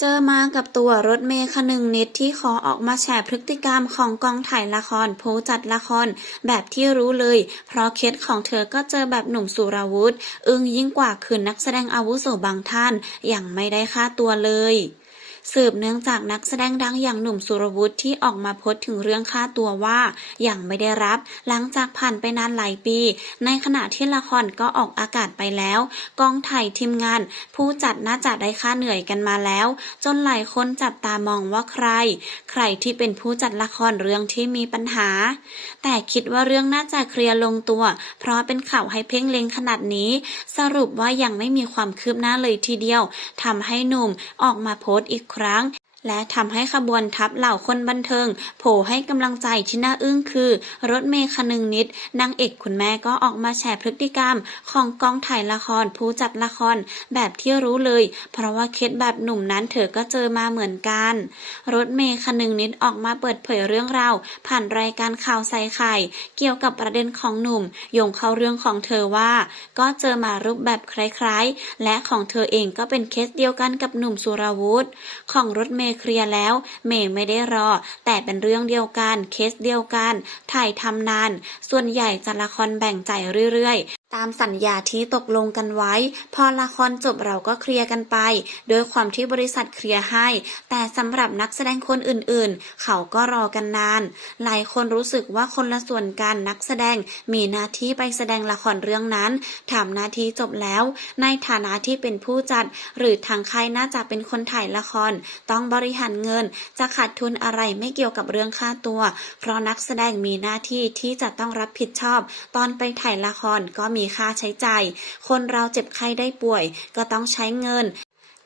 เจอมากับตัวรถเมย์คนึงนิดที่ขอออกมาแฉพฤติกรรมของกองถ่ายละครผู้จัดละคร แบบที่รู้เลย เพราะเคสของเธอก็เจอแบบหนุ่มสุรวุธ อึ้งยิ่งกว่าคืนนักแสดงอาวุโสบางท่าน อย่างไม่ได้ค่าตัวเลย สืบเนื่องจากนักแสดงดังอย่างหนุ่มสุรวุฒิที่ออกมาโพสต์ถึงเรื่องค่าตัวว่าอย่างไม่ได้รับ หลังจากผ่านไปนานหลายปี ในขณะที่ละครก็ออกอากาศไปแล้วกองถ่ายทีมงาน ผู้จัดน่าจะได้ค่าเหนื่อยกันมาแล้ว จนหลายคนจับตามองว่าใคร ใครที่เป็นผู้จัดละครเรื่องที่มีปัญหา แต่คิดว่าเรื่องน่าจะเคลียร์ลงตัว เพราะเป็นข่าวให้เพ่งเล็งขนาดนี้ สรุปว่ายังไม่มีความคืบหน้าเลยทีเดียวทำให้หนุ่มออกมาโพสต์อีกครั้ง และทำให้ขบวนทัพเหล่าคนบันเทิง โผล่ให้กำลังใจที่น่าอึ้งคือ รถเมย์คนึงนิดนางเอกคุณแม่ก็ออกมาแชร์พฤติกรรม ของกองถ่ายละครผู้จัดละครแบบที่รู้เลย เพราะว่าเคสแบบหนุ่มนั้นเธอก็เจอมาเหมือนกัน รถเมย์คนึงนิดออกมาเปิดเผยเรื่องราวผ่านรายการข่าวใส่ไข่ เกี่ยวกับประเด็นของหนุ่มโยงเข้าเรื่องของเธอว่า ก็เจอมารูปแบบคล้ายๆ และของเธอเองก็เป็นเคสเดียวกันกับหนุ่มสุรวุฒิของรถเมย์เคลียร์แล้ว เมย์ไม่ได้รอ แต่เป็นเรื่องเดียวกัน เคสเดียวกัน ถ่ายทำนาน ส่วนใหญ่จะละครแบ่งใจเรื่อย ตามสัญญาที่ตกลงกันไว้ พอละครจบเราก็เคลียร์กันไปโดยความที่บริษัทเคลียร์ให้ แต่สำหรับนักแสดงคนอื่นๆ เขาก็รอกันนาน หลายคนรู้สึกว่าคนละส่วนกันนักแสดงมีหน้าที่ไปแสดงละครเรื่องนั้นทำหน้าที่จบแล้ว ในฐานะที่เป็นผู้จัด หรือทางค่ายน่าจะเป็นคนถ่ายละคร ต้องบริหารเงิน จะขาดทุนอะไรไม่เกี่ยวกับเรื่องค่าตัว เพราะนักแสดงมีหน้าที่ที่จะต้องรับผิดชอบ ตอนไปถ่ายละครก็มีค่าใช้จ่าย คนเราเจ็บไข้ได้ป่วย ก็ต้องใช้เงิน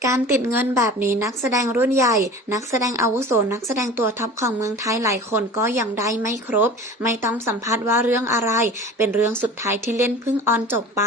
การติดเงินแบบนี้นักแสดงรุ่นใหญ่ นักแสดงอาวุโสนักแสดงตัวท็อปของเมืองไทยหลายคนก็ยังได้ไม่ครบ ไม่ต้องสัมภาษณ์ว่าเรื่องอะไร เป็นเรื่องสุดท้ายที่เล่นพึ่งออนจบไป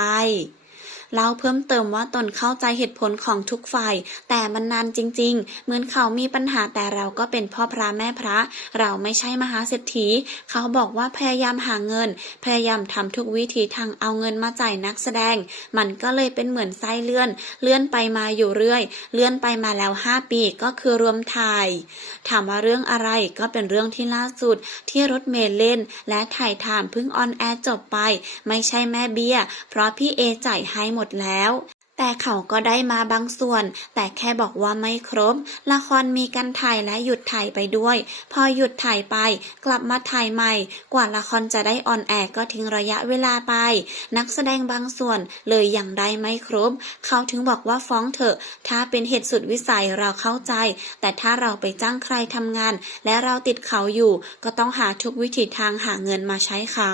เล่าเพิ่มเติมว่าตนเข้าใจเหตุผลของทุกฝ่าย แต่มันนานจริง ๆ เหมือนเขามีปัญหาแต่เราก็เป็นพ่อพระแม่พระ เราไม่ใช่มหาเศรษฐี เขาบอกว่าพยายามหาเงิน พยายามทำทุกวิธีทางเอาเงินมาจ่ายนักแสดง มันก็เลยเป็นเหมือนไส้เลื่อน เลื่อนไปมาอยู่เรื่อย เลื่อนไปมาแล้ว 5 ปีก็คือรวมถ่าย ถามว่าเรื่องอะไรก็เป็นเรื่องที่ล่าสุดที่รถเมล์เล่น และถ่ายทำเพิ่งออนแอร์จบไป ไม่ใช่แม่เบี้ย เพราะพี่เอจ่ายให้หมดดแล้ว แต่เขาก็ได้มาบางส่วน แต่แค่บอกว่าไม่ครบ ละครมีการถ่ายและหยุดถ่ายไปด้วย พอหยุดถ่ายไป กลับมาถ่ายใหม่ กว่าละครจะได้ออนแอร์ก็ทิ้งระยะเวลาไป นักแสดงบางส่วนเลยยังได้ไม่ครบ เขาถึงบอกว่าฟ้องเถอะ ถ้าเป็นเหตุสุดวิสัยเราเข้าใจ แต่ถ้าเราไปจ้างใครทำงาน และเราติดเขาอยู่ ก็ต้องหาทุกวิถีทางหาเงินมาใช้เขา